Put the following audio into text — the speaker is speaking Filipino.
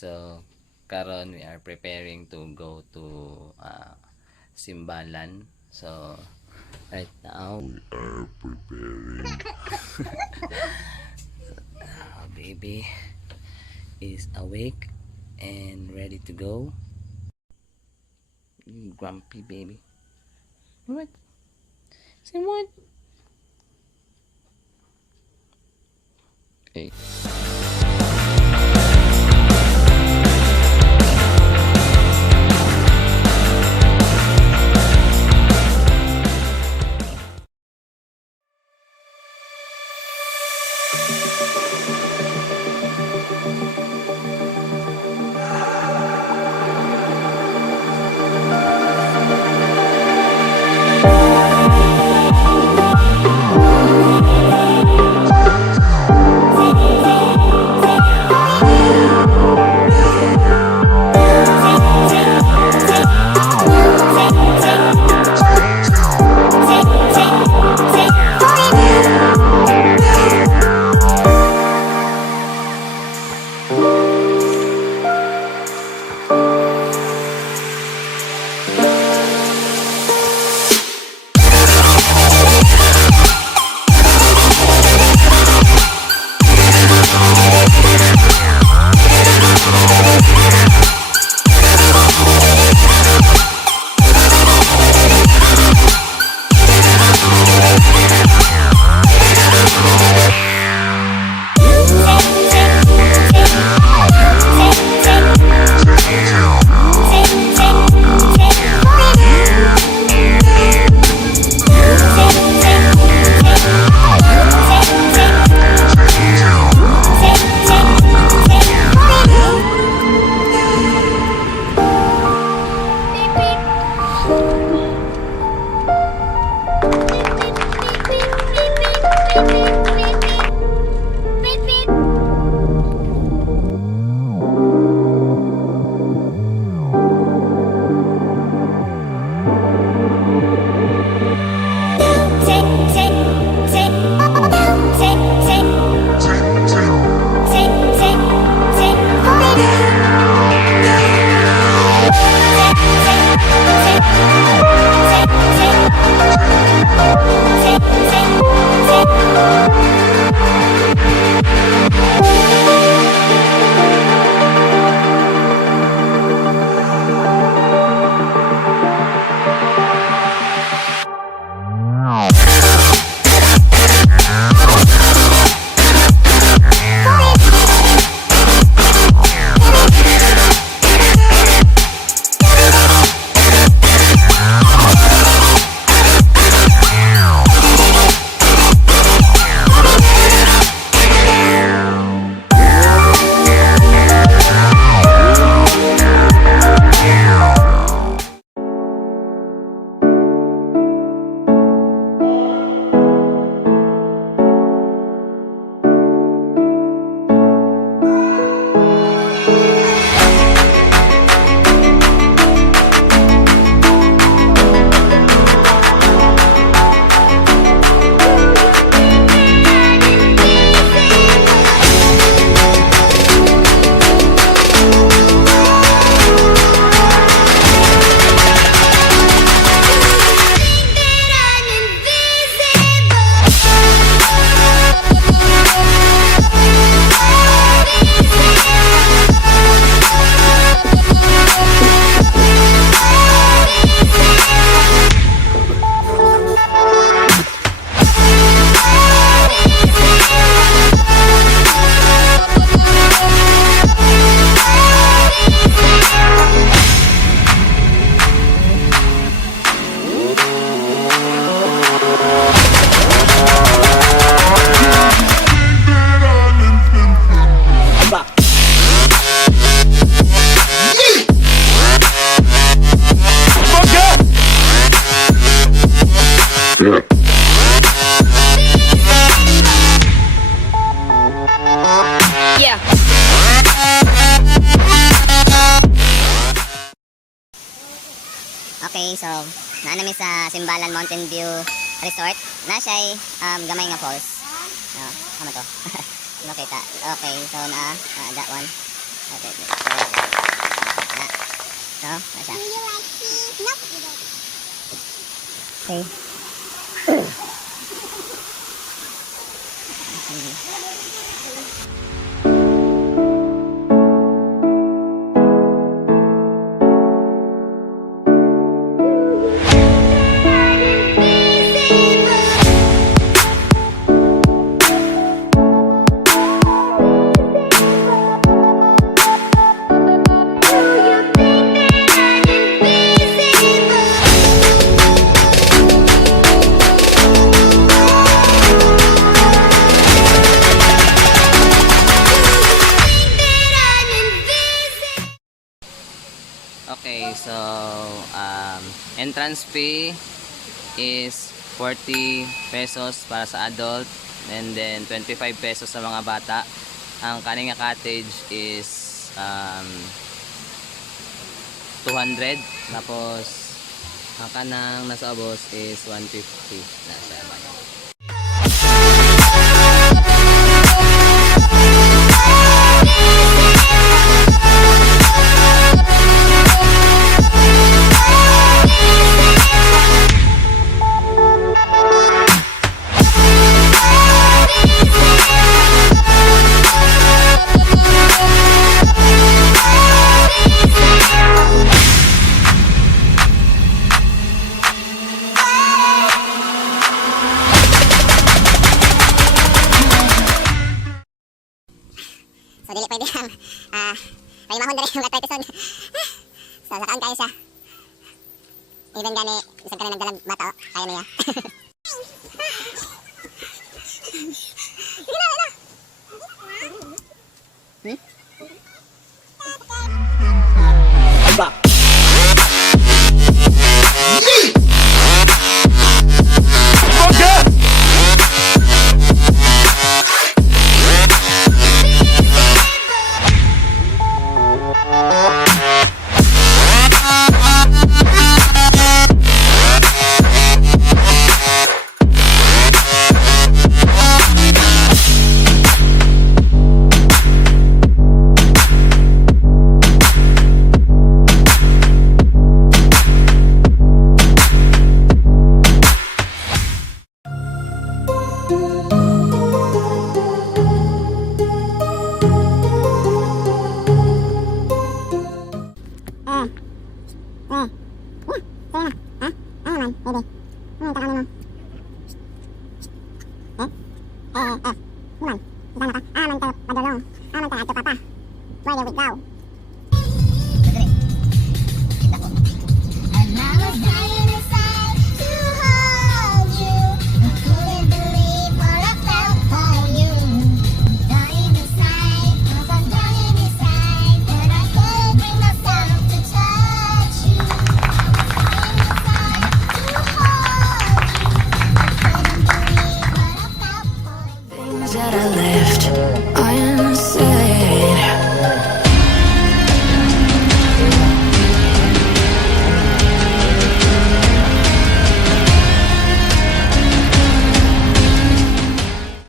So karon we are preparing to go to Simbalan. So right now we are preparing. Baby is awake and ready to go. Grumpy baby. What? Say what? Hey. Okay, so naanami sa Simbalan Mountain View Resort. Na siya'y gamay nga falls. Ano to? Makita. Okay, so that one. Okay. So, na siya. Okay. Okay, so entrance fee is 40 pesos para sa adult, and then 25 pesos sa mga bata. Ang kaninga cottage is 200, tapos ang kanang nasa abos is 150 na siya bayan. So dili pwede ang palimahon dali yung katortison. So sakaan kayo siya. Even gani isang ka na nagdalag bata o, kaya niya. Sige na. Pwede.